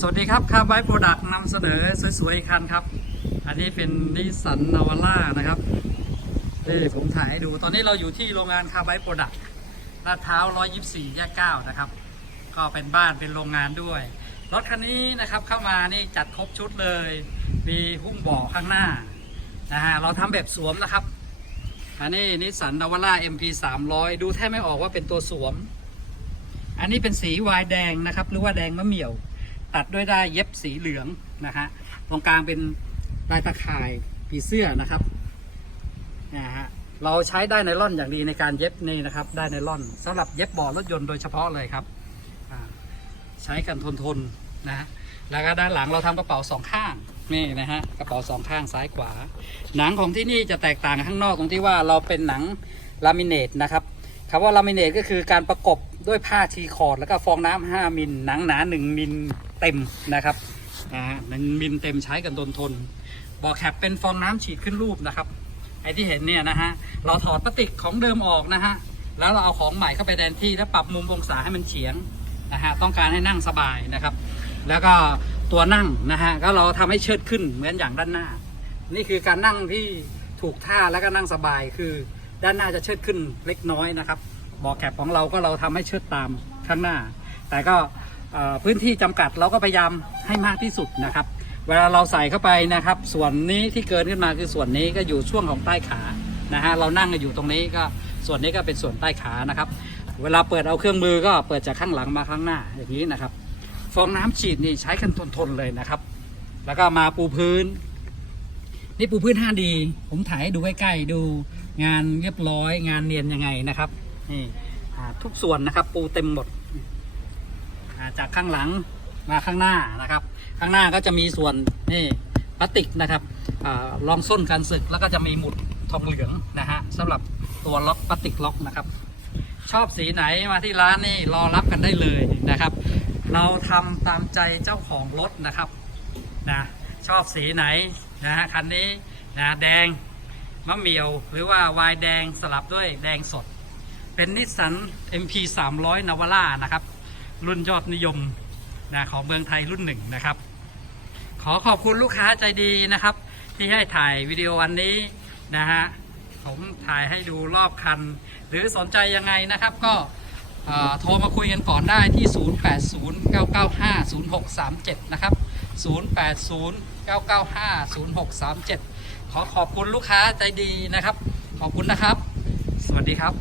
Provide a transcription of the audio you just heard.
สวัสดีครับคาร์ไบโปรดักต์นำเสนอ สวยๆอีกคันครับ อันนี้เป็นนิสสันนาวาร่านะครับนี่ผมถ่ายให้ดูตอนนี้เราอยู่ที่โรงงานคาร์ไบโปรดักต์ลาดท้าว124แยก9นะครับ ก็เป็นบ้านเป็นโรงงานด้วย รถคันนี้นะครับเข้ามานี่จัดครบชุดเลย มีหุ้มบ่อข้างหน้านะฮะเราทำแบบสวมนะครับอันนี้นิสสันนาวาร่า MP 300ดูแทบไม่ออกว่าเป็นตัวสวม อันนี้เป็นสีวายแดงนะครับหรือว่าแดงมะเหมี่ยวตัดด้วยได้เย็บสีเหลืองนะฮะตรงกลางเป็นลายตะข่ายผีเสื้อนะครับนะฮะ เราใช้ได้ไนล่อนอย่างดีในการเย็บนี่นะครับ ได้ไนล่อน สำหรับเย็บบอรถยนต์โดยเฉพาะเลยครับ ใช้กันทนทนนะแล้วก็ด้านหลังเราทำกระเป๋าสองข้างนี่นะฮะ กระเป๋าสองข้างซ้ายขวา หนังของที่นี่จะแตกต่างข้างนอกตรงที่ว่าเราเป็นหนังลามิเนตนะครับคำว่าลามิเนตก็คือการประกบด้วยผ้าทีคอร์ดแล้วก็ฟองน้ำห้ามิลหนังหนา 1มิลเต็มนะครับนะฮะนมินเต็มใช้กันทนทน บอกแคปเป็นฟองน้ำฉีดขึ้นรูปนะครับไอ้ที่เห็นเนี่ยนะฮะ เราถอดพลาสติกของเดิมออกนะฮะ แล้วเราเอาของใหม่เข้าไปแทนที่ แล้วปรับมุมองศาให้มันเฉียงนะฮะต้องการให้นั่งสบายนะครับแล้วก็ตัวนั่งนะฮะก็เราทำให้เชิดขึ้นเหมือนอย่างด้านหน้า นี่คือการนั่งที่ถูกท่าแล้วก็นั่งสบาย คือด้านหน้าจะเชิดขึ้นเล็กน้อยนะครับบอแคปของเราก็เราทำให้เชิดตามข้างหน้า แต่ก็พื้นที่จำกัดเราก็พยายามให้มากที่สุดนะครับ เวลาเราใส่เข้าไปนะครับ ส่วนนี้ที่เกินขึ้นมาคือส่วนนี้ก็อยู่ช่วงของใต้ขานะฮะเรานั่งอยู่ตรงนี้ก็ส่วนนี้ก็เป็นส่วนใต้ขานะครับ เวลาเปิดเอาเครื่องมือก็เปิดจากข้างหลังมาข้างหน้าอย่างนี้นะครับฟองน้ำฉีดนี่ใช้กันทนๆเลยนะครับ แล้วก็มาปูพื้น นี่ปูพื้น 5D ผมถ่ายให้ดูใกล้ๆดูงานเรียบร้อยงานเนียนยังไงนะครับนี่ทุกส่วนนะครับปูเต็มหมดจากข้างหลังมาข้างหน้านะครับ ข้างหน้าก็จะมีส่วนนี่พลาสติกนะครับอรองส้นการสึกแล้วก็จะมีหมุดทองเหลืองนะฮะสำหรับตัวล็อกพลาสติกล็อกนะครับ ชอบสีไหน มาที่ร้านนี่รอรับกันได้เลยนะครับ เราทำตามใจเจ้าของรถนะครับนะชอบสีไหนนะฮะคันนี้นะแดงมะเมียวหรือว่าวายแดงสลับด้วยแดงสด เป็นนิสสัน MP 300นาวาร่านะครับรุ่นยอดนิยมนะของเมืองไทยรุ่นหนึ่งนะครับ ขอขอบคุณลูกค้าใจดีนะครับ ที่ให้ถ่ายวิดีโอวันนี้นะฮะผมถ่ายให้ดูรอบคัน หรือสนใจยังไงนะครับก็โทรมาคุยกันก่อนได้ที่ 0809950637นะครับ0809950637 ขอขอบคุณลูกค้าใจดีนะครับ ขอบคุณนะครับ สวัสดีครับ